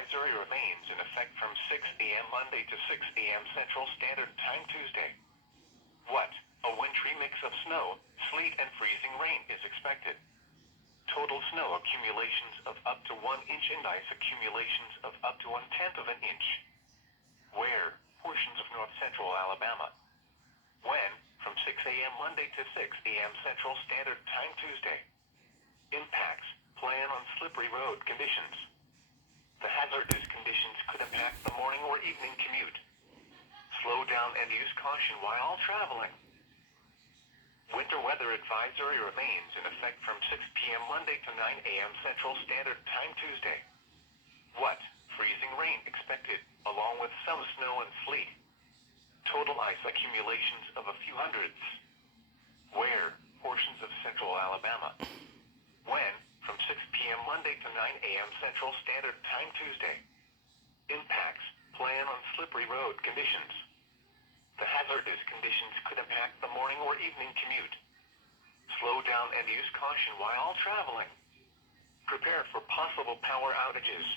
advisory remains in effect from 6 a.m. Monday to 6 a.m. Central Standard Time Tuesday. What? A wintry mix of snow, sleet and freezing rain is expected. Total snow accumulations of up to 1 inch and ice accumulations of up to 1/10 of an inch. Where? Portions of north central Alabama. When? From 6 a.m. Monday to 6 a.m. Central Standard Time Tuesday. Impacts. Plan on slippery road conditions. The hazardous conditions could impact the morning or evening commute. Slow down and use caution while traveling. Winter weather advisory remains in effect from 6 p.m. Monday to 9 a.m. Central Standard Time Tuesday. What? Freezing rain expected, along with some snow and sleet. Total ice accumulations of a few hundredths. Where? Portions of central Alabama. When? From 6 p.m. Monday to 9 a.m. Central Standard Time Tuesday. Impacts. Plan on slippery road conditions. The hazardous conditions could impact the morning or evening commute. Slow down and use caution while traveling. Prepare for possible power outages.